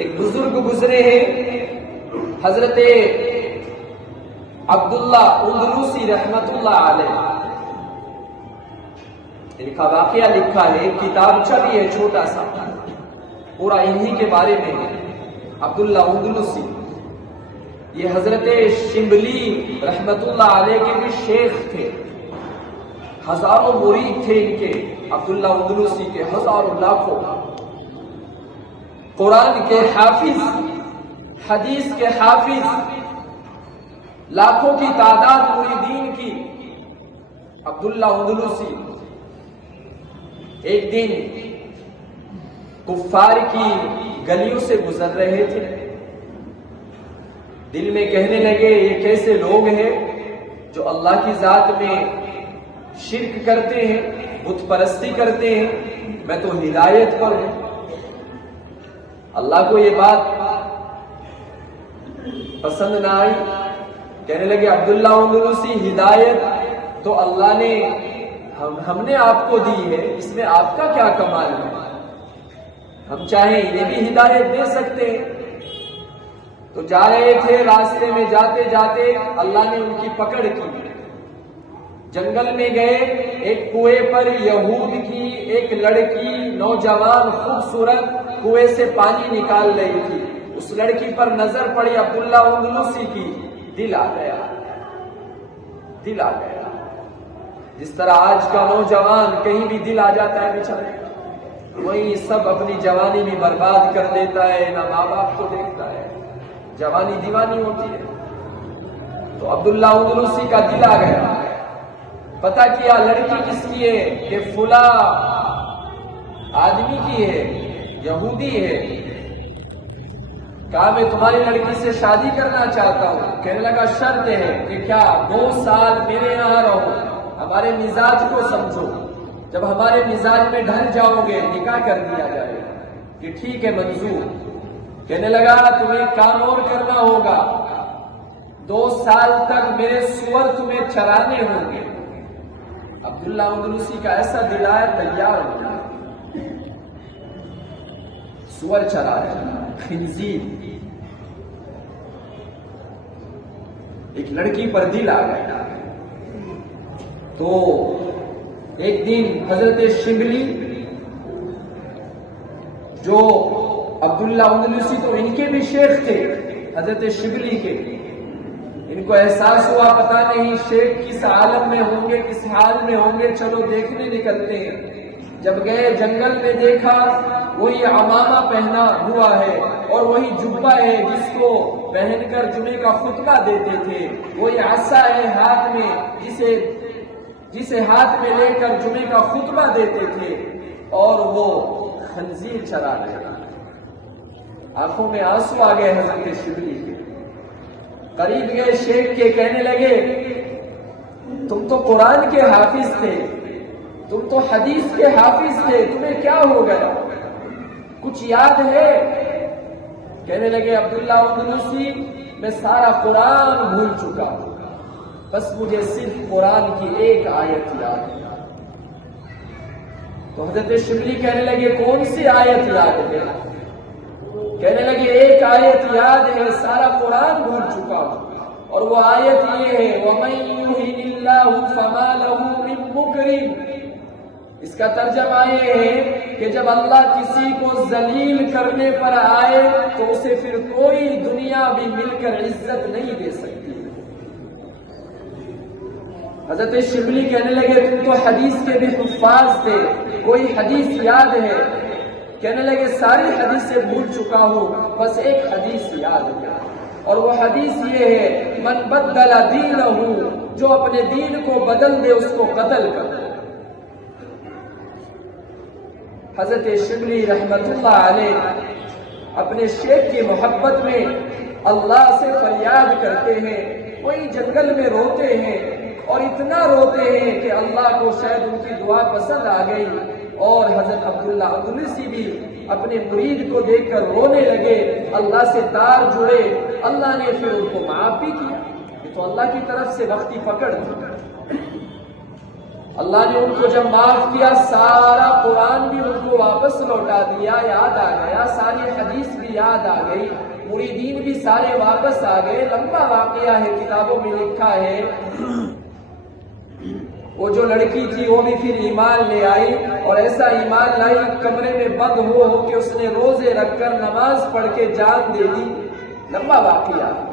ایک بزرگ گزرے ہیں حضرت عبداللہ اندلوسی رحمت اللہ علیہ، ان کا واقعہ لکھا ہے، ایک کتابچہ بھی ہے چھوٹا سا، پورا انہی کے بارے میں ہے۔ عبداللہ اندلوسی یہ حضرت شبلی رحمت اللہ علیہ کے بھی شیخ تھے، ہزاروں مرید تھے ان کے، عبداللہ اندلوسی کے ہزاروں لاکھوں، قرآن کے حافظ، حدیث کے حافظ، لاکھوں کی تعداد مریدین کی۔ عبداللہ اندلوسی ایک دن کفار کی گلیوں سے گزر رہے تھے، دل میں کہنے لگے یہ کیسے لوگ ہیں جو اللہ کی ذات میں شرک کرتے ہیں، بت پرستی کرتے ہیں، میں تو ہدایت پر ہوں۔ اللہ کو یہ بات پسند نہ آئی، کہنے لگے عبداللہ اندلوسی ہدایت تو اللہ نے ہم نے آپ کو دی ہے، اس میں آپ کا کیا کمال ہے؟ ہم چاہیں انہیں بھی ہدایت دے سکتے ہیں۔ تو جا رہے تھے، راستے میں جاتے جاتے اللہ نے ان کی پکڑ کی، جنگل میں گئے، ایک کنویں پر یہود کی ایک لڑکی نوجوان خوبصورت کنویں سے پانی نکال رہی تھی، اس لڑکی پر نظر پڑی عبداللہ اندلوسی کی، دل آ گیا، دل آ گیا۔ جس طرح آج کا نوجوان کہیں بھی دل آ جاتا ہے بیچارے، وہی سب اپنی جوانی بھی برباد کر دیتا ہے، نہ ماں باپ کو دیکھتا ہے، جوانی دیوانی ہوتی ہے۔ تو عبداللہ اندلوسی کا دل آ گیا، پتہ کیا لڑکی کس کی ہے، کہ فلاں آدمی کی ہے، یہودی ہے، کہا میں تمہاری لڑکی سے شادی کرنا چاہتا ہوں۔ کہنے لگا شرط ہے کہ کیا 2 سال میرے یہاں رہو، ہمارے مزاج کو سمجھو، جب ہمارے مزاج میں ڈھل جاؤ گے نکاح کر دیا جائے گا۔ کہ ٹھیک ہے منظور۔ کہنے لگا تمہیں کام اور کرنا ہوگا، 2 سال تک میرے سور تمہیں چرانے ہوں گے۔ عبداللہ اندلوسی کا ایسا دل آیا، تیار ہو گیا، سور چرا رہا، خنزیر، ایک لڑکی پر دل آ گیا۔ تو ایک دن حضرت شبلی، جو عبداللہ اندلوسی تو ان کے بھی شیخ تھے، حضرت شبلی کے، ان کو احساس ہوا پتہ نہیں شیخ کس عالم میں ہوں گے، کس حال میں ہوں گے، چلو دیکھنے نکلتے ہیں۔ جب گئے جنگل میں دیکھا وہی عمامہ پہنا ہوا ہے اور وہی جبہ ہے جس کو پہن کر جمعے کا خطبہ دیتے تھے، وہی عصا ہے ہاتھ میں جسے ہاتھ میں لے کر جمعے کا خطبہ دیتے تھے، اور وہ خنزیر چرا رہے۔ آنکھوں میں آنسو آ گئے حضرت شبلی کے، قریب گئے شیخ کے، کہنے لگے تم تو قرآن کے حافظ تھے، تم تو حدیث کے حافظ تھے، تمہیں کیا ہو گیا، کچھ یاد ہے؟ کہنے لگے عبداللہ اندلوسی میں سارا قرآن بھول چکا ہوں، بس مجھے صرف قرآن کی ایک آیت یاد ہے۔ تو حضرت شبلی کہنے لگے کون سی آیت یاد ہے؟ کہنے لگے ایک آیت یاد ہے، سارا قرآن بھول چکا ہوں، اور وہ آیت یہ ہے وَمَن يُهِنِ اللَّهُ فَمَا لَهُ مِن مُكْرِمٍ۔ اس کا ترجمہ یہ ہے کہ جب اللہ کسی کو ذلیل کرنے پر آئے تو اسے پھر کوئی دنیا بھی مل کر عزت نہیں دے سکتی۔ حضرت شبلی کہنے لگے تم تو حدیث کے بھی حفاظ تھے، کوئی حدیث یاد ہے؟ کہنے لگے ساری حدیث سے بھول چکا ہوں، بس ایک حدیث یاد ہے، اور وہ حدیث یہ ہے من بدل دینہ، جو اپنے دین کو بدل دے اس کو قتل کر دے۔ حضرت شبلی رحمت اللہ علیہ اپنے شیخ کی محبت میں اللہ سے فریاد کرتے ہیں، وہی جنگل میں روتے ہیں، اور اتنا روتے ہیں کہ اللہ کو شاید ان کی دعا پسند آ گئی، اور حضرت عبداللہ اندلوسی بھی اپنے مرید کو دیکھ کر رونے لگے، اللہ سے تار جڑے، اللہ نے پھر ان کو معاف بھی کیا۔ یہ تو اللہ کی طرف سے وقتی پکڑ تھی۔ اللہ نے ان کو جب معاف کیا سارا قرآن بھی ان کو واپس لوٹا دیا، یاد آ گیا، ساری حدیث بھی یاد آ گئی، مریدین بھی سارے واپس آ گئے۔ لمبا واقعہ ہے، کتابوں میں لکھا ہے۔ وہ جو لڑکی تھی وہ بھی پھر ایمان لے آئی، اور ایسا ایمان لائی کمرے میں بند ہو کہ اس نے روزے رکھ کر نماز پڑھ کے جان دے دی۔ لمبا واقعہ۔